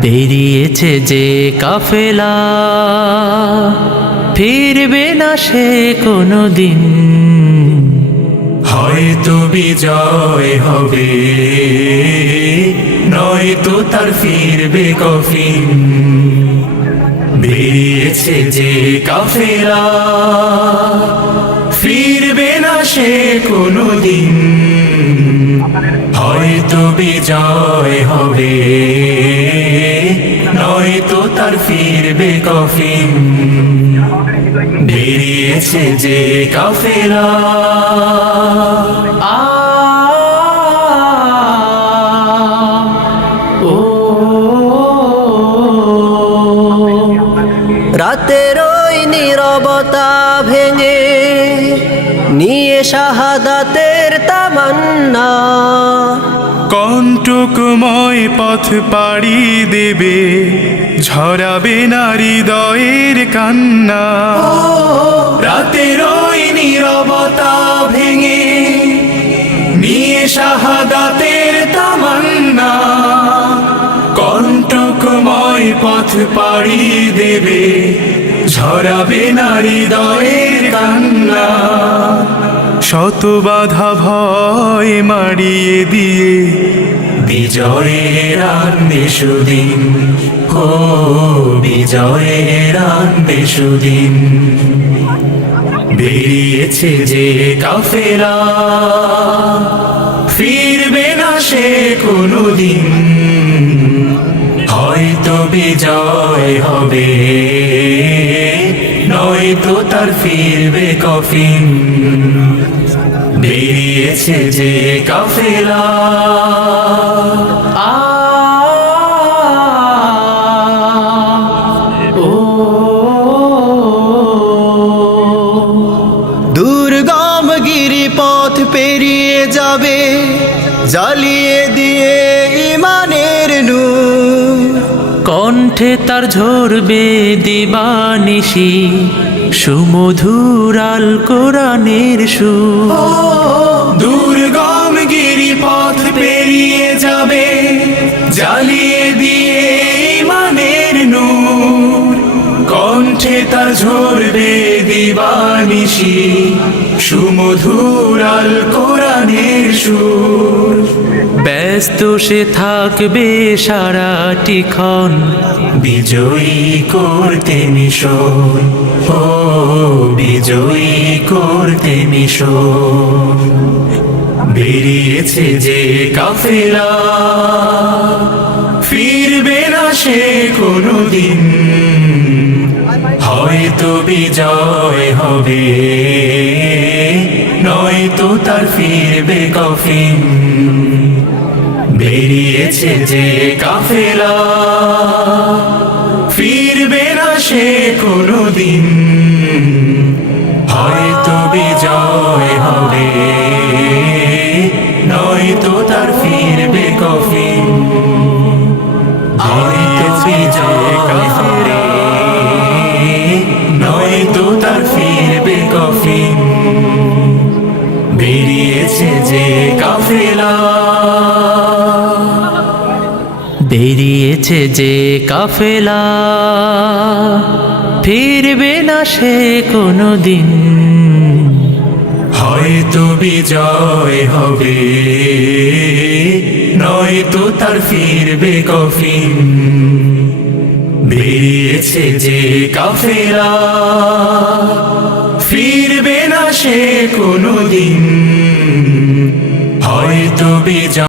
বেরিয়েছে যে কাফেলা, ফিরবে না সে কোনো দিন। হয়তো বিজয় হবে, নয়তো তার ফিরবে কফিন। বেরিয়েছে যে কাফেলা, ফিরবে না সে কোনো দিন। হয়তো বিজয় হবে, নয়তো তার ফিরবে কফিন। বেরিয়েছে যে কাফেলা। রাতের ওই নীরবতা ভেঙে নিয়ে শাহাদাতের তামান্না, কণ্টকময় পথ পাড়ি দেবে, ঝরাবে না হৃদয়ের কান্না। রাতের ওই নীরবতা ভেঙে নিয়ে শাহাদাতের তামান্না, কণ্টকময় পথ পাড়ি দেবে, ঝরাবে না হৃদয়ের কান্না। শত বাধা ভয় মারিয়ে দিয়ে বিজয়ের আনবে সুদিন। ও বিজয়ের আনবে সুদিন। বেরিয়েছে যে কাফেলা, ফিরবে না সে কোনো দিন। হয়তো বিজয় হবে, নয়তো তার ফিরবে কফিন। বেরিয়েছে যে কাফেলা। দুর্গম গিরিপথ পেরিয়ে যাবে, জ্বালিয়ে দিয়ে ইমানের নূর। কণ্ঠে তার ঝরবে দিবানিশি, সুমধুর আল কোরআনের সুর। দুর্গম গিরিপথ পেরিয়ে যাবে, জ্বালিয়ে দিয়ে ইমানের নূর। কণ্ঠে তার ঝরবে দিবানিশি, সুমধুর আল কোরআনের সুর। ব্যস্ত সে থাকবে সারাটি ক্ষণ, বিজয়ী করতে মিশন। ও বিজয়ী করতে মিশন। বেরিয়েছে যে কাফেলা, ফিরবে না সে কোনো দিন। হয়তো বিজয় হবে, নয়তো তার ফিরবে কফিন। বেরিয়েছে যে কাফেলা, ফিরবে না সে কোনো দিন। হয়তো বিজয় হবে, নয়তো তার ফিরবে কফিন। হয়তো বিজয় হবে, নয়তো তার ফিরবে কফিন। বেরিয়েছে যে কাফেলা। বেরিয়েছে যে কাফেলা, ফিরবে না সে কোনো দিন। হয়তো বিজয় হবে, নয়তো তার ফিরবে কফিন। বেরিয়েছে যে কাফেলা, ফিরবে না সে কোনো দিন। হয়তো বিজয়